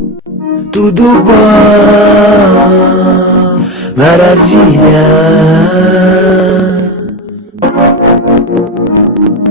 Tudo bom, maravilha.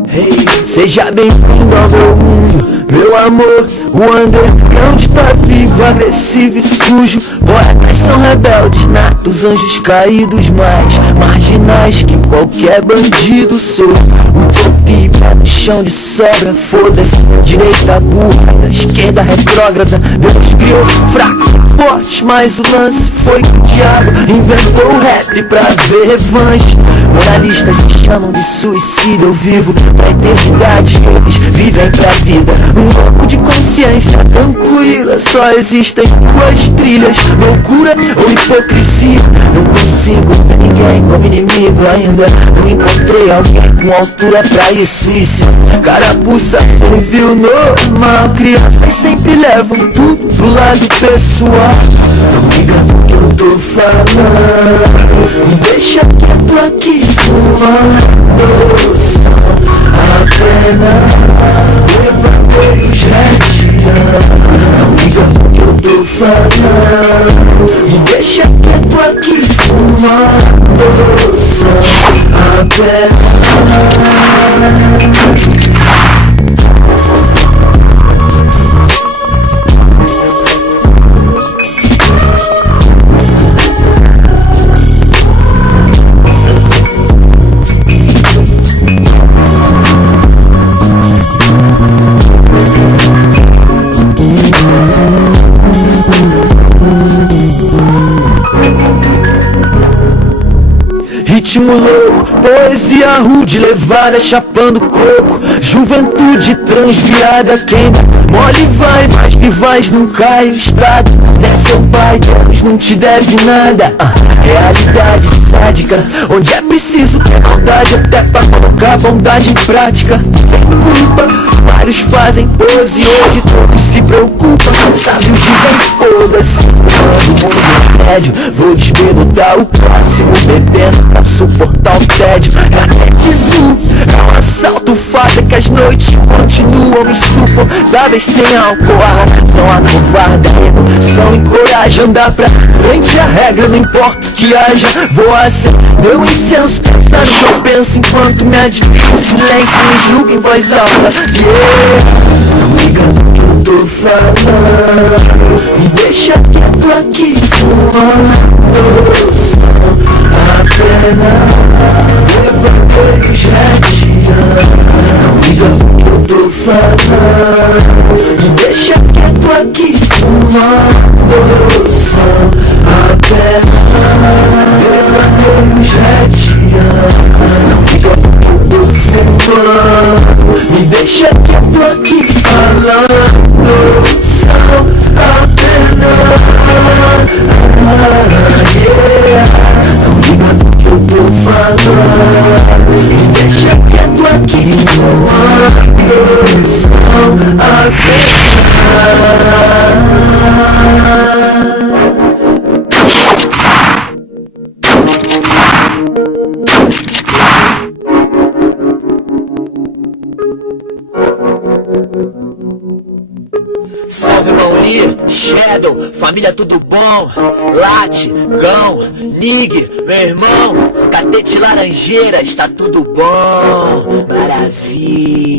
Hey, seja bem-vindo ao meu mundo, meu amor. O underground tá vivo, agressivo e sujo. Poetas são rebeldes, natos, anjos caídos, mais marginais que qualquer bandido. Sou utopia, pé no chão de sobra. Foda-se, direita burra, esquerda retrógrada. Deus criou fracos e fortes, mas o lance foi que o diabo inventou o rap pra ver revanche. Moralistas me chamam de suicida. Eu vivo pra eternidade, eles vivem pra vida. Um pouco de consciência tranquila. Só existem duas trilhas, loucura ou hipocrisia. Não consigo ver ninguém como inimigo ainda. Não encontrei alguém com altura pra isso. Isso, carapuça serviu normal. Crianças sempre levam tudo pro lado pessoal. Não liga no que eu tô falando, me deixa quieto aqui fumando. Só apenas levantei os retirando. Não liga no que eu tô falando, me deixa quieto aqui fumando. Só apenas. Ritmo louco, poesia rude, levada chapando coco. Juventude transviada, quem dá mole vai, mas rivais não cai. O estado é seu pai, Deus não te deve nada. Realidade sádica, onde é preciso ter maldade até pra colocar bondade em prática. Sem culpa, vários fazem pose, hoje todos se preocupam. Sábios dizem foda-se, quando o mundo é médio, vou desbelotar o próximo bebendo pra suportar o tédio. É um assalto, fato é que as noites continuam insuportáveis sem álcool. A razão acovarda, a emoção encoraja andar pra frente. A regra não importa o que haja, vou acender o incenso, pensar no que eu penso enquanto me admiro em silêncio, me julgo em voz alta. Não liga no que eu tô falando, me deixa quieto aqui fumando. Só apenas levantei os retirando. Não liga no que eu tô falando, me deixa quieto aqui fumando. Só apenas levantei os retirando. Não liga no que eu tô fumando, me deixa quieto aqui falando. Só apenas não liga no que eu tô falando, me deixa quieto aqui fumando. Só apenas. Salve Mauli, Shadow, família tudo bom? Late, Gão, Nig, meu irmão, Catete Laranjeira, está tudo bom? Maravilha.